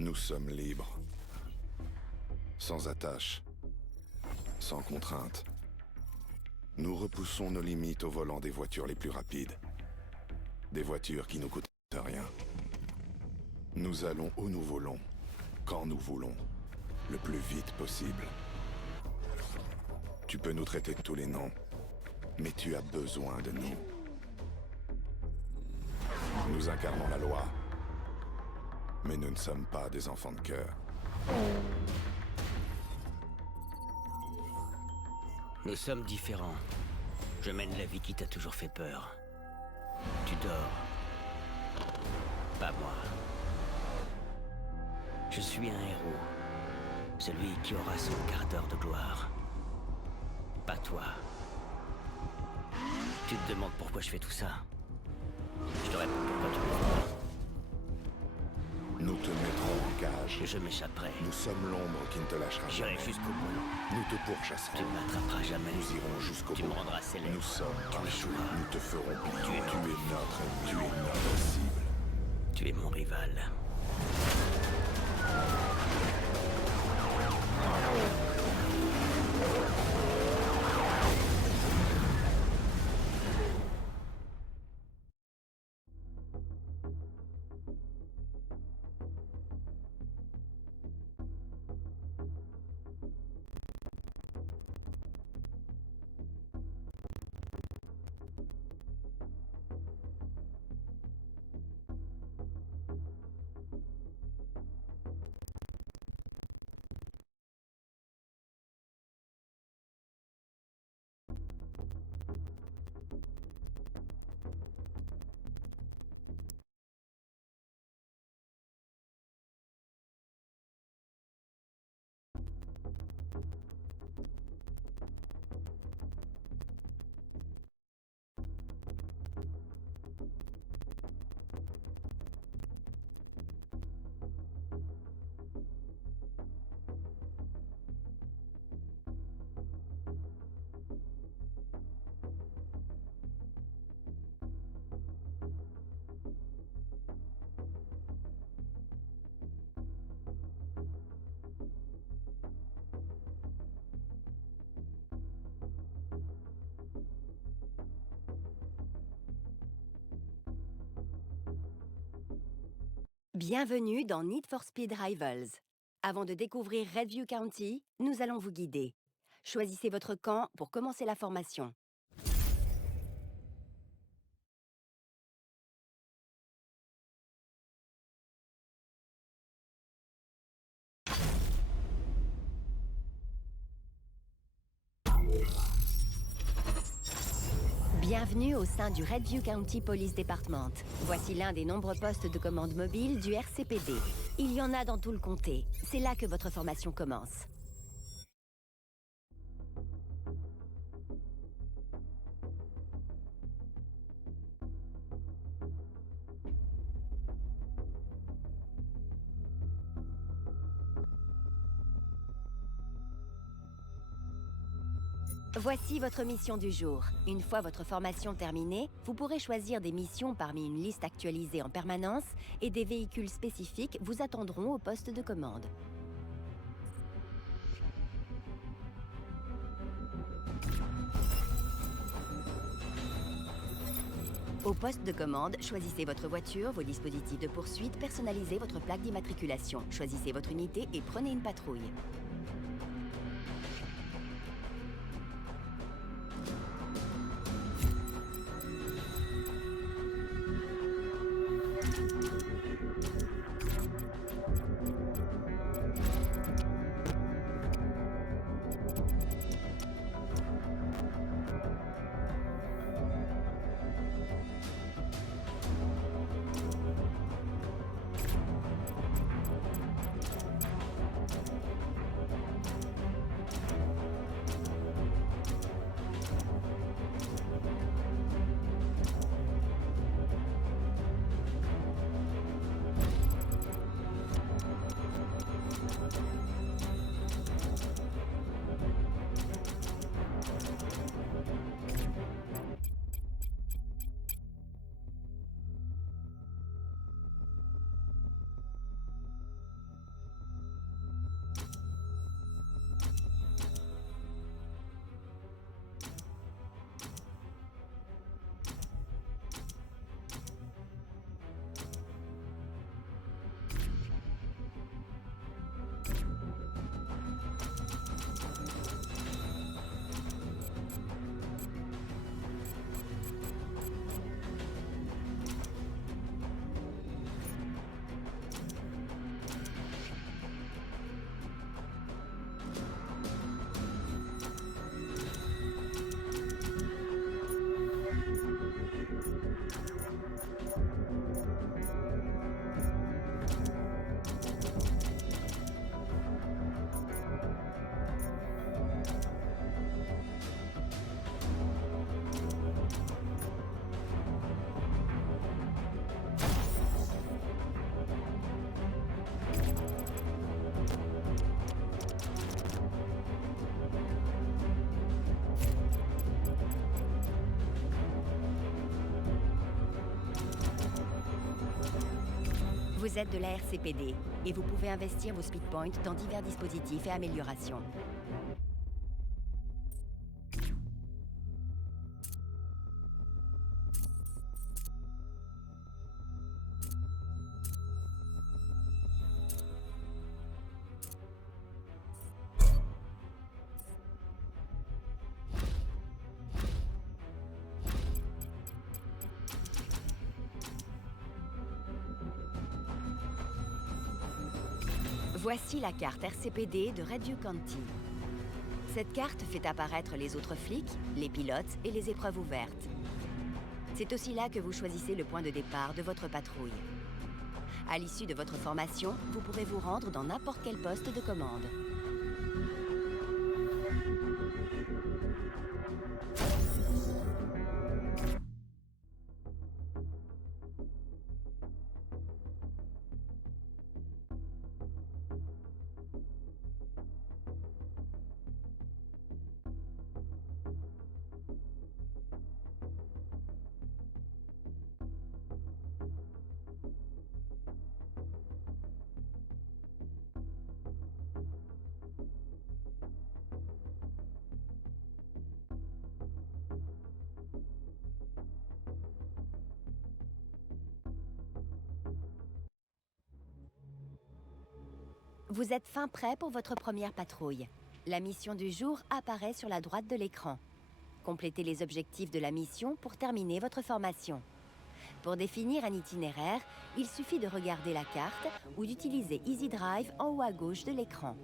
Nous sommes libres. Sans attache. Sans contrainte. Nous repoussons nos limites au volant des voitures les plus rapides. Des voitures qui nous coûtent rien. Nous allons où nous voulons, quand nous voulons, le plus vite possible. Tu peux nous traiter de tous les noms, mais tu as besoin de nous. Nous incarnons la loi, mais nous ne sommes pas des enfants de cœur. Nous sommes différents. Je mène la vie qui t'a toujours fait peur. Tu dors. Pas moi. Je suis un héros. Celui qui aura son quart d'heure de gloire. Pas toi. Tu te demandes pourquoi je fais tout ça. Je te réponds pourquoi tu le fais. Nous te mettrons en cage. Je m'échapperai. Nous sommes l'ombre qui ne te lâchera J'irai jamais. jusqu'au bout. Nous te pourchasserons. Tu ne m'attraperas jamais. Nous irons jusqu'au Tu bout. me rendras célèbre. Nous sommes Tu un jeu. échoueras. Nous te ferons plier. Tu es notre ennemi. Tu es notre cible. Tu es mon rival. Bienvenue dans Need for Speed Rivals. Avant de découvrir Redview County, nous allons vous guider. Choisissez votre camp pour commencer la formation. Bienvenue au sein du Redview County Police Department. Voici l'un des nombreux postes de commande mobile du RCPD. Il y en a dans tout le comté. C'est là que votre formation commence. Voici votre mission du jour. Une fois votre formation terminée, vous pourrez choisir des missions parmi une liste actualisée en permanence et des véhicules spécifiques vous attendront au poste de commande. Au poste de commande, choisissez votre voiture, vos dispositifs de poursuite, personnalisez votre plaque d'immatriculation. Choisissez votre unité et prenez une patrouille. Vous êtes de la RCPD et vous pouvez investir vos speed points dans divers dispositifs et améliorations. Voici la carte RCPD de Redview County. Cette carte fait apparaître les autres flics, les pilotes et les épreuves ouvertes. C'est aussi là que vous choisissez le point de départ de votre patrouille. À l'issue de votre formation, vous pourrez vous rendre dans n'importe quel poste de commande. Vous êtes fin prêt pour votre première patrouille. La mission du jour apparaît sur la droite de l'écran. Complétez les objectifs de la mission pour terminer votre formation. Pour définir un itinéraire, il suffit de regarder la carte ou d'utiliser Easy Drive en haut à gauche de l'écran.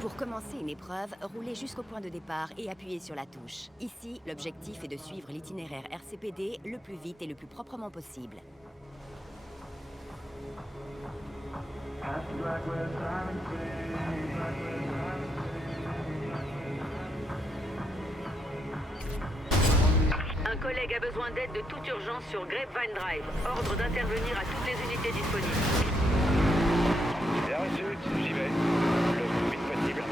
Pour commencer une épreuve, roulez jusqu'au point de départ et appuyez sur la touche. Ici, l'objectif est de suivre l'itinéraire RCPD le plus vite et le plus proprement possible. Un collègue a besoin d'aide de toute urgence sur Grapevine Drive. Ordre d'intervenir à toutes les unités disponibles. Bien reçu, j'y vais. Le plus vite possible.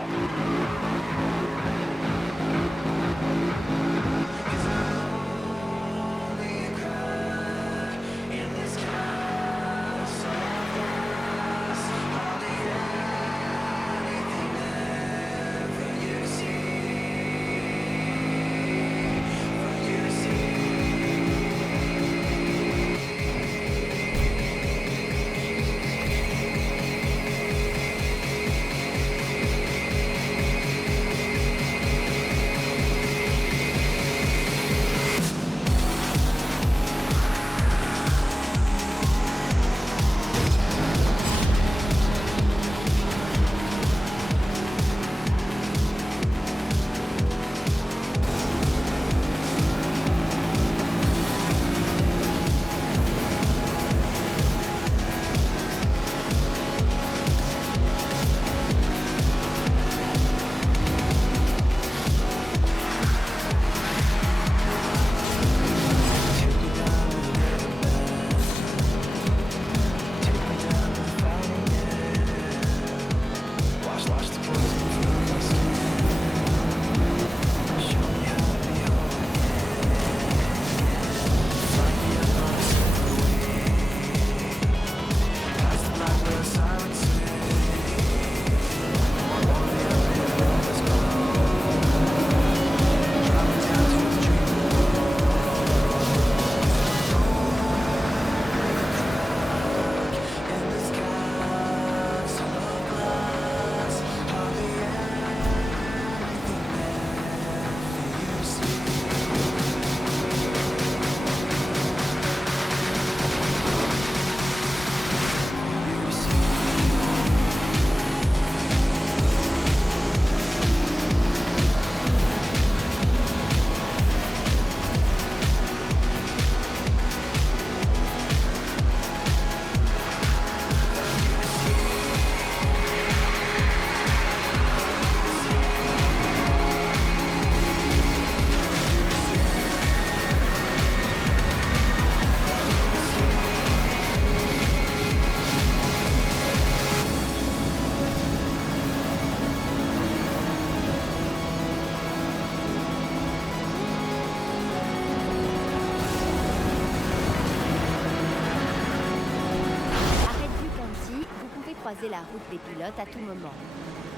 croiser la route des pilotes à tout moment.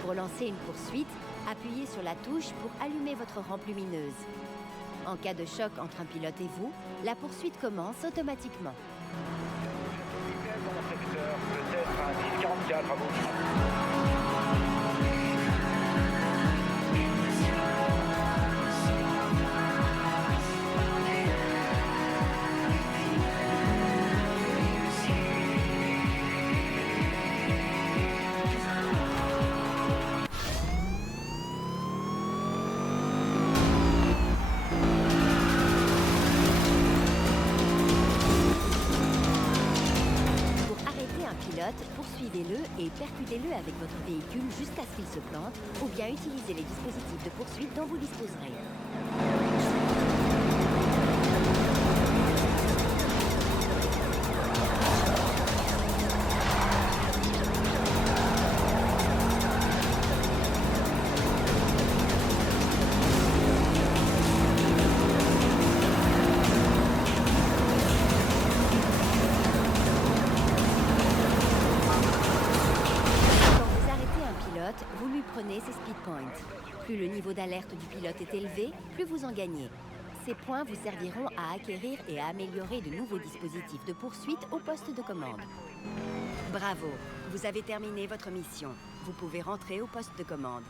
Pour lancer une poursuite, appuyez sur la touche pour allumer votre rampe lumineuse. En cas de choc entre un pilote et vous, la poursuite commence automatiquement. Vitesse dans mon secteur, peut-être un 1044 à vous. Poursuivez-le et percutez-le avec votre véhicule jusqu'à ce qu'il se plante, ou bien utilisez les dispositifs de poursuite dont vous disposerez. Vous lui prenez ses speed points. Plus le niveau d'alerte du pilote est élevé, plus vous en gagnez. Ces points vous serviront à acquérir et à améliorer de nouveaux dispositifs de poursuite au poste de commande. Bravo, vous avez terminé votre mission. Vous pouvez rentrer au poste de commande.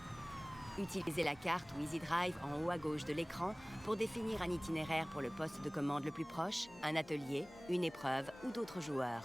Utilisez la carte ou Easy Drive en haut à gauche de l'écran pour définir un itinéraire pour le poste de commande le plus proche, un atelier, une épreuve ou d'autres joueurs.